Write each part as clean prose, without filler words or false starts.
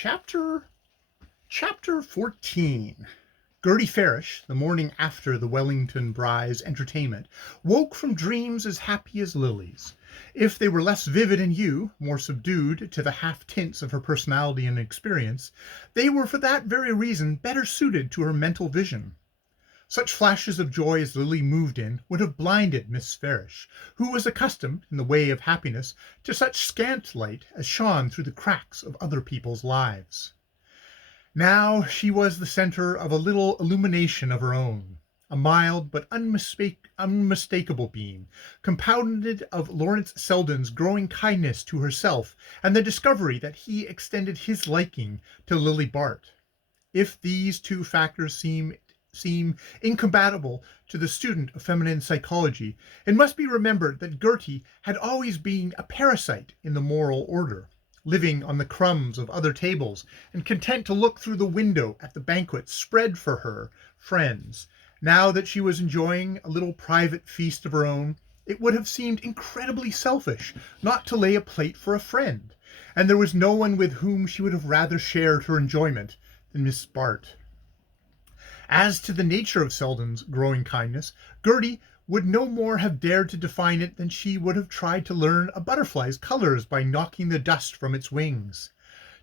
Chapter Chapter 14. Gertie Farish, the morning after the Wellington Bry's entertainment, woke from dreams as happy as lilies. If they were less vivid in hue, more subdued to the half-tints of her personality and experience, they were for that very reason better suited to her mental vision. Such flashes of joy as Lily moved in would have blinded Miss Farish, who was accustomed, in the way of happiness, to such scant light as shone through the cracks of other people's lives. Now she was the centre of a little illumination of her own, a mild but unmistakable beam, compounded of Lawrence Selden's growing kindness to herself and the discovery that he extended his liking to Lily Bart. If these two factors seem incompatible to the student of feminine psychology, it must be remembered that Gertie had always been a parasite in the moral order, living on the crumbs of other tables and content to look through the window at the banquets spread for her friends. Now that she was enjoying a little private feast of her own, it would have seemed incredibly selfish not to lay a plate for a friend, and there was no one with whom she would have rather shared her enjoyment than Miss Bart. As to the nature of Selden's growing kindness, Gertie would no more have dared to define it than she would have tried to learn a butterfly's colors by knocking the dust from its wings.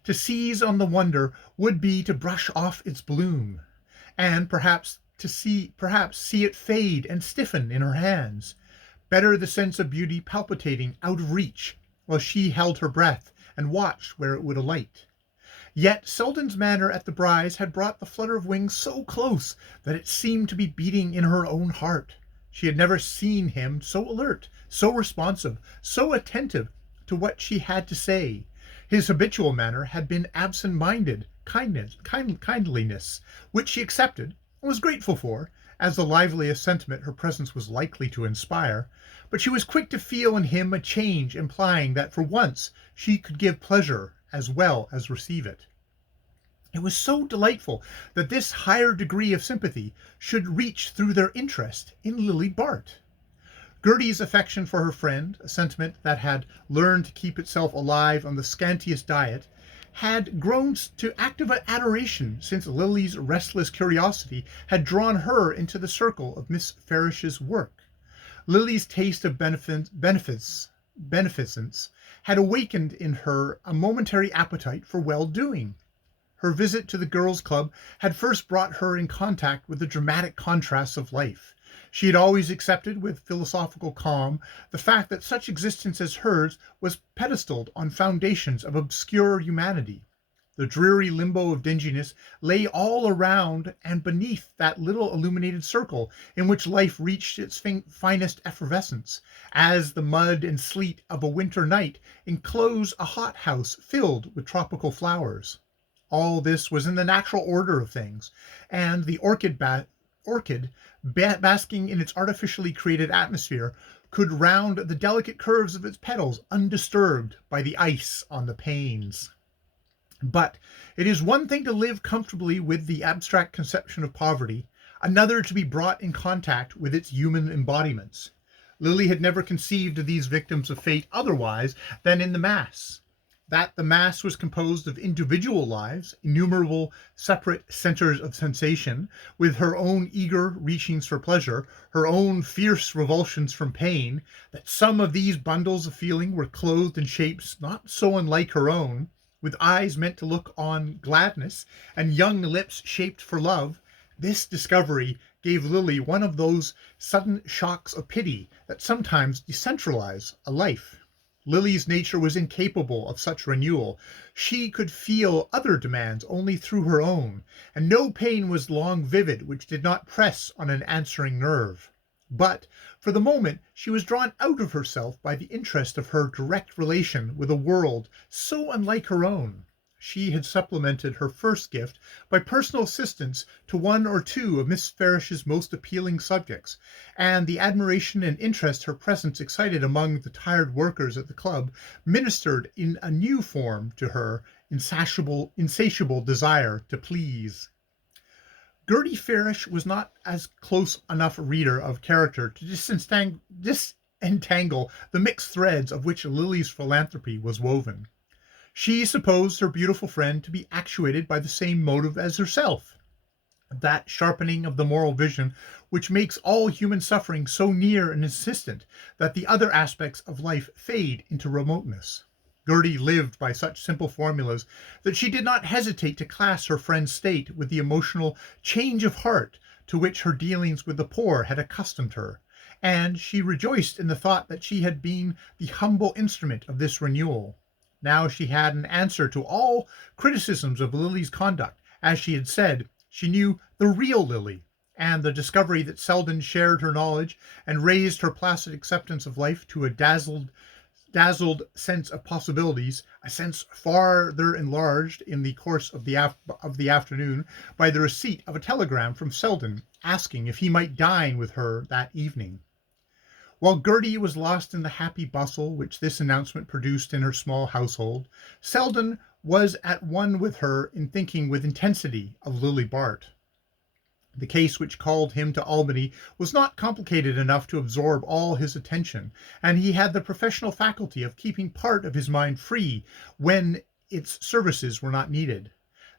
To seize on the wonder would be to brush off its bloom, and perhaps see it fade and stiffen in her hands. Better the sense of beauty palpitating out of reach, while she held her breath and watched where it would alight. Yet Selden's manner at the Bry's had brought the flutter of wings so close that it seemed to be beating in her own heart. She had never seen him so alert, so responsive, so attentive to what she had to say. His habitual manner had been absent-minded kindliness, which she accepted and was grateful for, as the liveliest sentiment her presence was likely to inspire, but she was quick to feel in him a change implying that for once she could give pleasure as well as receive it. It was so delightful that this higher degree of sympathy should reach through their interest in Lily Bart. Gertie's affection for her friend, a sentiment that had learned to keep itself alive on the scantiest diet, had grown to active adoration since Lily's restless curiosity had drawn her into the circle of Miss Farish's work. Lily's taste of beneficence had awakened in her a momentary appetite for well-doing. Her visit to the girls' club had first brought her in contact with the dramatic contrasts of life. She had always accepted with philosophical calm the fact that such existence as hers was pedestaled on foundations of obscure humanity. The dreary limbo of dinginess lay all around and beneath that little illuminated circle in which life reached its finest effervescence, as the mud and sleet of a winter night enclose a hothouse filled with tropical flowers. All this was in the natural order of things, and the orchid basking in its artificially created atmosphere, could round the delicate curves of its petals undisturbed by the ice on the panes. But it is one thing to live comfortably with the abstract conception of poverty, another to be brought in contact with its human embodiments. Lily had never conceived of these victims of fate otherwise than in the mass. That the mass was composed of individual lives, innumerable separate centers of sensation, with her own eager reachings for pleasure, her own fierce revulsions from pain, that some of these bundles of feeling were clothed in shapes not so unlike her own, with eyes meant to look on gladness and young lips shaped for love, this discovery gave Lily one of those sudden shocks of pity that sometimes decentralize a life. Lily's nature was incapable of such renewal. She could feel other demands only through her own, and no pain was long vivid which did not press on an answering nerve. But for the moment she was drawn out of herself by the interest of her direct relation with a world so unlike her own. She had supplemented her first gift by personal assistance to one or two of Miss Farish's most appealing subjects, and the admiration and interest her presence excited among the tired workers at the club ministered in a new form to her insatiable desire to please. Gertie Farish was not as close enough a reader of character to disentangle the mixed threads of which Lily's philanthropy was woven. She supposed her beautiful friend to be actuated by the same motive as herself, that sharpening of the moral vision which makes all human suffering so near and insistent that the other aspects of life fade into remoteness. Gertie lived by such simple formulas that she did not hesitate to class her friend's state with the emotional change of heart to which her dealings with the poor had accustomed her, and she rejoiced in the thought that she had been the humble instrument of this renewal. Now she had an answer to all criticisms of Lily's conduct. As she had said, she knew the real Lily, and the discovery that Selden shared her knowledge and raised her placid acceptance of life to a dazzled sense of possibilities, a sense farther enlarged in the course of the afternoon by the receipt of a telegram from Selden asking if he might dine with her that evening. While Gertie was lost in the happy bustle which this announcement produced in her small household, Selden was at one with her in thinking with intensity of Lily Bart. The case which called him to Albany was not complicated enough to absorb all his attention, and he had the professional faculty of keeping part of his mind free when its services were not needed.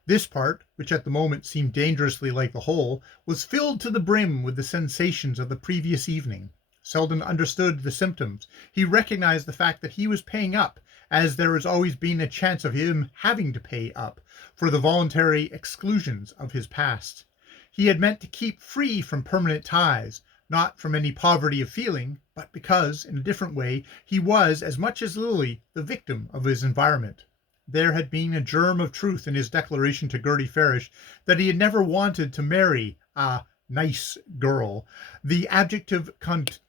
This part, which at the moment seemed dangerously like the whole, was filled to the brim with the sensations of the previous evening. Selden understood the symptoms. He recognized the fact that he was paying up, as there has always been a chance of him having to pay up, for the voluntary exclusions of his past. He had meant to keep free from permanent ties, not from any poverty of feeling, but because, in a different way, he was, as much as Lily, the victim of his environment. There had been a germ of truth in his declaration to Gertie Farish that he had never wanted to marry a nice girl, the adjective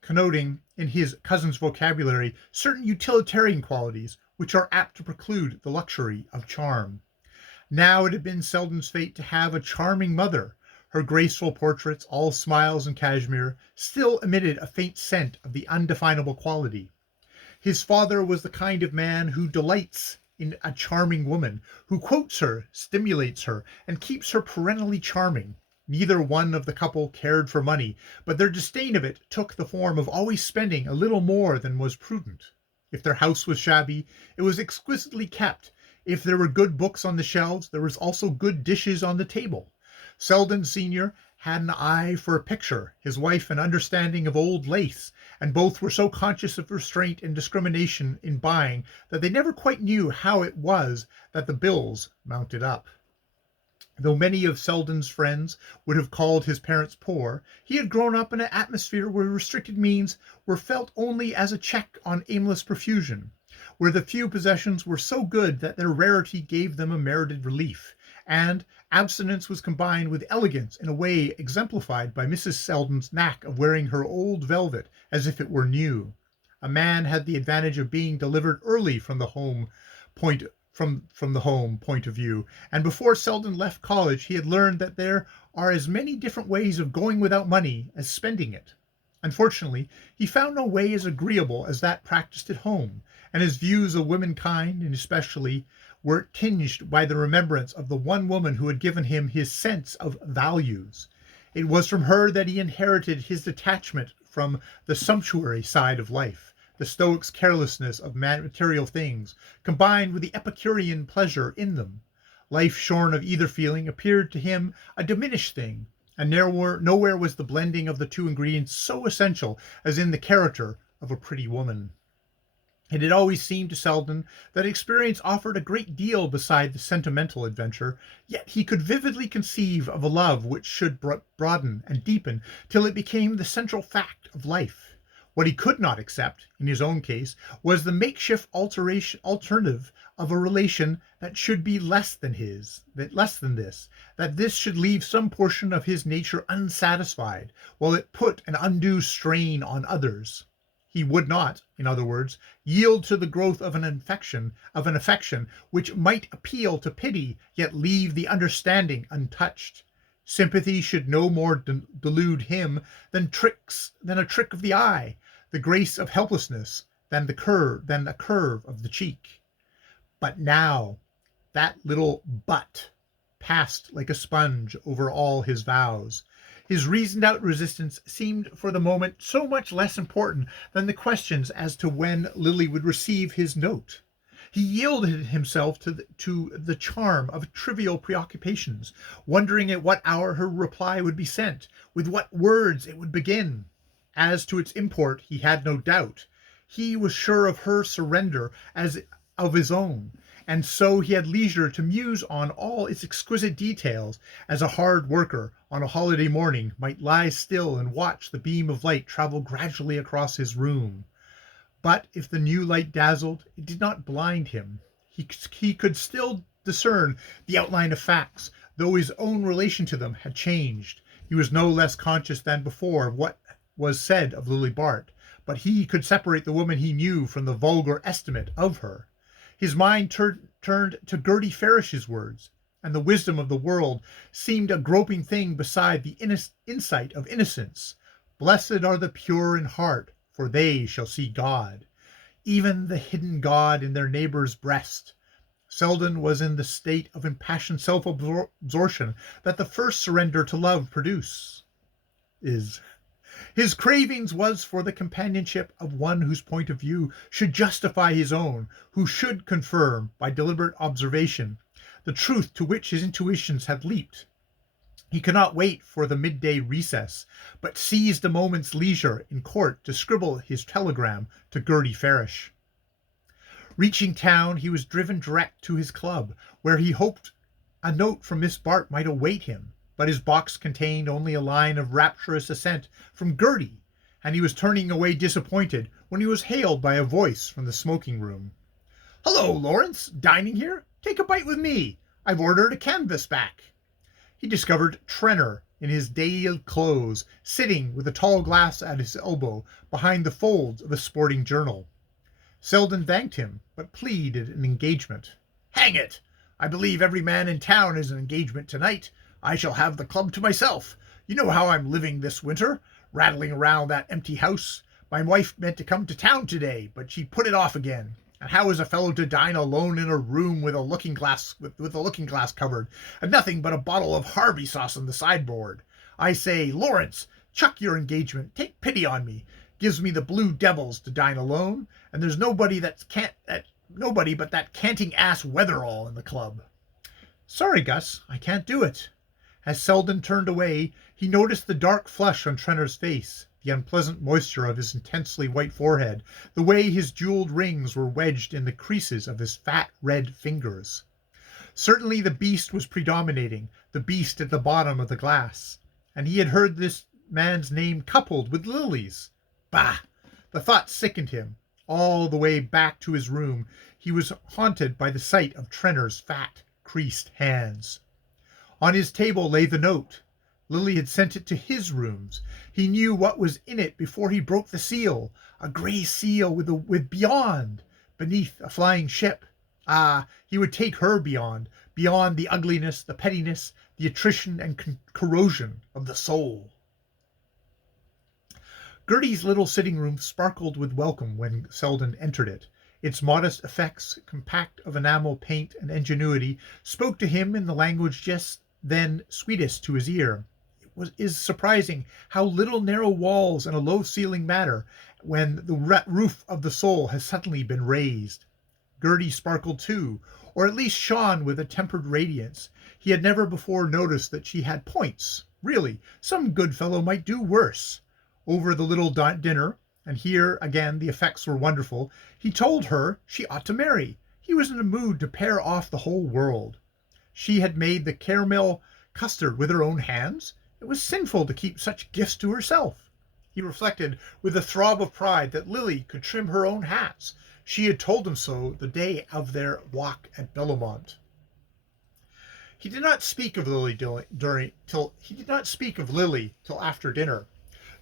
connoting in his cousin's vocabulary certain utilitarian qualities which are apt to preclude the luxury of charm. Now it had been Selden's fate to have a charming mother. Her graceful portraits, all smiles and cashmere, still emitted a faint scent of the undefinable quality. His father was the kind of man who delights in a charming woman, who quotes her, stimulates her, and keeps her perennially charming. Neither one of the couple cared for money, but their disdain of it took the form of always spending a little more than was prudent. If their house was shabby, it was exquisitely kept. If there were good books on the shelves, there was also good dishes on the table. Selden Sr. had an eye for a picture, his wife an understanding of old lace, and both were so conscious of restraint and discrimination in buying that they never quite knew how it was that the bills mounted up. Though many of Selden's friends would have called his parents poor, he had grown up in an atmosphere where restricted means were felt only as a check on aimless profusion, where the few possessions were so good that their rarity gave them a merited relief, and abstinence was combined with elegance in a way exemplified by Mrs. Selden's knack of wearing her old velvet as if it were new. A man had the advantage of being delivered early from the home point of view, and before Selden left college he had learned that there are as many different ways of going without money as spending it. Unfortunately, he found no way as agreeable as that practiced at home, and his views of womankind, and especially, were tinged by the remembrance of the one woman who had given him his sense of values. It was from her that he inherited his detachment from the sumptuary side of life, the Stoic's carelessness of material things, combined with the Epicurean pleasure in them. Life shorn of either feeling appeared to him a diminished thing, and nowhere was the blending of the two ingredients so essential as in the character of a pretty woman. It had always seemed to Selden that experience offered a great deal beside the sentimental adventure, yet he could vividly conceive of a love which should broaden and deepen till it became the central fact of life. What he could not accept, in his own case, was the makeshift alternative of a relation that should be less than this, that this should leave some portion of his nature unsatisfied, while it put an undue strain on others. He would not, in other words, yield to the growth of an affection which might appeal to pity, yet leave the understanding untouched. Sympathy should no more delude him than a trick of the eye, the grace of helplessness than a curve of the cheek. But now, that little but passed like a sponge over all his vows. His reasoned out resistance seemed for the moment so much less important than the questions as to when Lily would receive his note. He yielded himself to the charm of trivial preoccupations, wondering at what hour her reply would be sent, with what words it would begin. As to its import he had no doubt. He was sure of her surrender as of his own, and so he had leisure to muse on all its exquisite details, as a hard worker on a holiday morning might lie still and watch the beam of light travel gradually across his room. But if the new light dazzled, it did not blind him. He could still discern the outline of facts, though his own relation to them had changed. He was no less conscious than before of what was said of Lily Bart, but he could separate the woman he knew from the vulgar estimate of her. His mind turned to Gertie Farish's words, and the wisdom of the world seemed a groping thing beside the insight of innocence. Blessed are the pure in heart, for they shall see God, even the hidden God in their neighbor's breast. Selden was in the state of impassioned self-absorption that the first surrender to love is. His cravings was for the companionship of one whose point of view should justify his own, who should confirm, by deliberate observation, the truth to which his intuitions had leaped. He could not wait for the midday recess, but seized a moment's leisure in court to scribble his telegram to Gertie Farish. Reaching town, he was driven direct to his club, where he hoped a note from Miss Bart might await him, but his box contained only a line of rapturous assent from Gertie, and he was turning away disappointed when he was hailed by a voice from the smoking room. "Hello, Lawrence, dining here? Take a bite with me. I've ordered a canvas back." He discovered Trenner in his day clothes, sitting with a tall glass at his elbow behind the folds of a sporting journal. Selden thanked him, but pleaded an engagement. "Hang it! I believe every man in town is an engagement tonight. I shall have the club to myself. You know how I'm living this winter, rattling around that empty house. My wife meant to come to town today, but she put it off again. And how is a fellow to dine alone in a room with a looking glass cupboard, and nothing but a bottle of Harvey sauce on the sideboard? I say, Lawrence, chuck your engagement. Take pity on me. Gives me the blue devils to dine alone, and there's nobody but that canting ass Weatherall in the club." "Sorry, Gus, I can't do it." As Selden turned away, he noticed the dark flush on Trenner's face, the unpleasant moisture of his intensely white forehead, the way his jeweled rings were wedged in the creases of his fat red fingers. Certainly the beast was predominating, the beast at the bottom of the glass, and he had heard this man's name coupled with Lily's. Bah! The thought sickened him. All the way back to his room he was haunted by the sight of Trenner's fat, creased hands. On his table lay the note. Lily had sent it to his rooms. He knew what was in it before he broke the seal. A grey seal with beyond, beneath a flying ship. Ah, he would take her beyond the ugliness, the pettiness, the attrition and corrosion of the soul. Gertie's little sitting room sparkled with welcome when Selden entered it. Its modest effects, compact of enamel, paint, and ingenuity, spoke to him in the language just then sweetest to his ear. It is surprising how little narrow walls and a low ceiling matter when the roof of the soul has suddenly been raised. Gertie sparkled too, or at least shone with a tempered radiance. He had never before noticed that she had points. Really, some good fellow might do worse. Over the little dinner, and here again the effects were wonderful, he told her she ought to marry. He was in a mood to pair off the whole world. She had made the caramel custard with her own hands. It was sinful to keep such gifts to herself. He reflected with a throb of pride that Lily could trim her own hats. She had told him so the day of their walk at Bellomont. He did not speak of Lily till after dinner.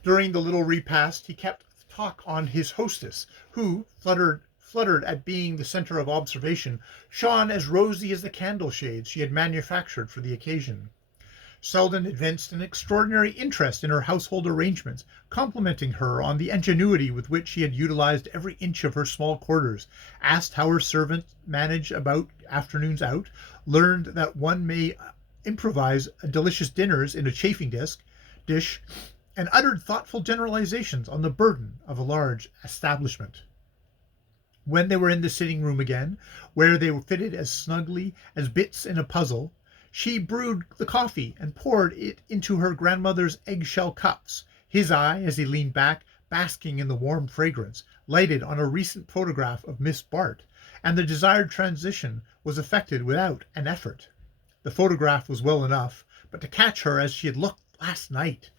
During the little repast he kept talk on his hostess, who, fluttered at being the center of observation, shone as rosy as the candle shades she had manufactured for the occasion. Selden evinced an extraordinary interest in her household arrangements, complimenting her on the ingenuity with which she had utilized every inch of her small quarters, asked how her servants managed about afternoons out, learned that one may improvise delicious dinners in a chafing dish, and uttered thoughtful generalizations on the burden of a large establishment. When they were in the sitting room again, where they were fitted as snugly as bits in a puzzle, she brewed the coffee and poured it into her grandmother's eggshell cups, his eye, as he leaned back, basking in the warm fragrance, lighted on a recent photograph of Miss Bart, and the desired transition was effected without an effort. The photograph was well enough, but to catch her as she had looked last night.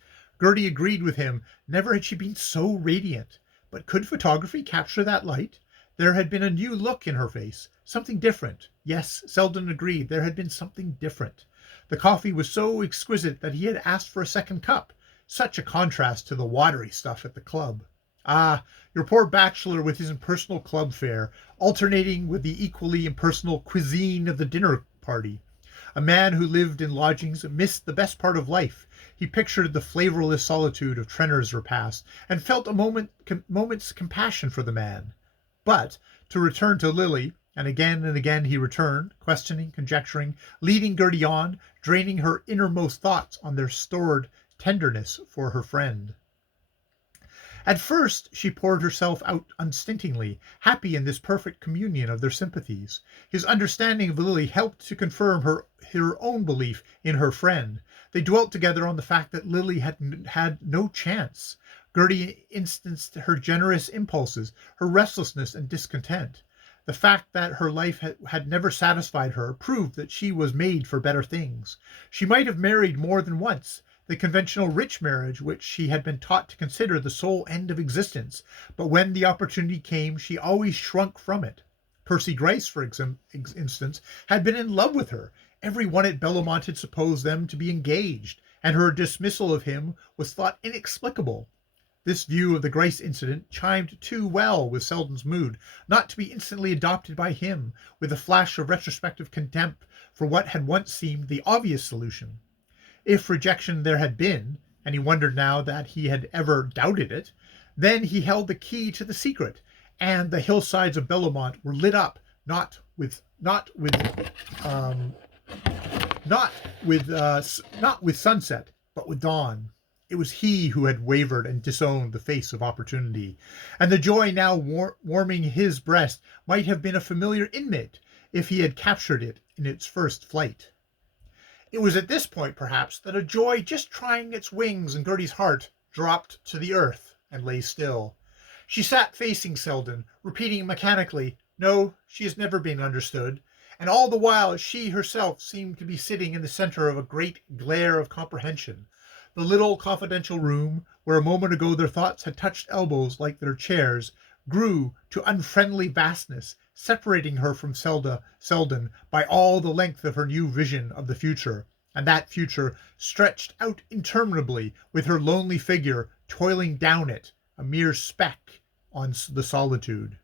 Gertie agreed with him. Never had she been so radiant. But could photography capture that light? There had been a new look in her face, something different. Yes, Selden agreed, there had been something different. The coffee was so exquisite that he had asked for a second cup. Such a contrast to the watery stuff at the club. Ah, your poor bachelor with his impersonal club fare, alternating with the equally impersonal cuisine of the dinner party. A man who lived in lodgings missed the best part of life. He pictured the flavorless solitude of Trenner's repast, and felt a moment's compassion for the man. But to return to Lily, and again he returned, questioning, conjecturing, leading Gertie on, draining her innermost thoughts on their stored tenderness for her friend. At first she poured herself out unstintingly, happy in this perfect communion of their sympathies. His understanding of Lily helped to confirm her own belief in her friend. They dwelt together on the fact that Lily had no chance. Gertie instanced her generous impulses, her restlessness and discontent. The fact that her life had never satisfied her proved that she was made for better things. She might have married more than once, the conventional rich marriage which she had been taught to consider the sole end of existence, but when the opportunity came she always shrunk from it. Percy Gryce, for instance, had been in love with her. Every one at Bellomont had supposed them to be engaged, and her dismissal of him was thought inexplicable. This view of the Gryce incident chimed too well with Selden's mood not to be instantly adopted by him, with a flash of retrospective contempt for what had once seemed the obvious solution. If rejection there had been, and he wondered now that he had ever doubted it, then he held the key to the secret, and the hillsides of Bellomont were lit up not with sunset, but with dawn. It was he who had wavered and disowned the face of opportunity, and the joy now warming his breast might have been a familiar inmate if he had captured it in its first flight. It was at this point, perhaps, that a joy just trying its wings in Gertie's heart dropped to the earth and lay still. She sat facing Selden, repeating mechanically, "No, she has never been understood," and all the while she herself seemed to be sitting in the center of a great glare of comprehension. The little confidential room, where a moment ago their thoughts had touched elbows like their chairs, grew to unfriendly vastness, separating her from Selden by all the length of her new vision of the future, and that future stretched out interminably with her lonely figure toiling down it, a mere speck on the solitude.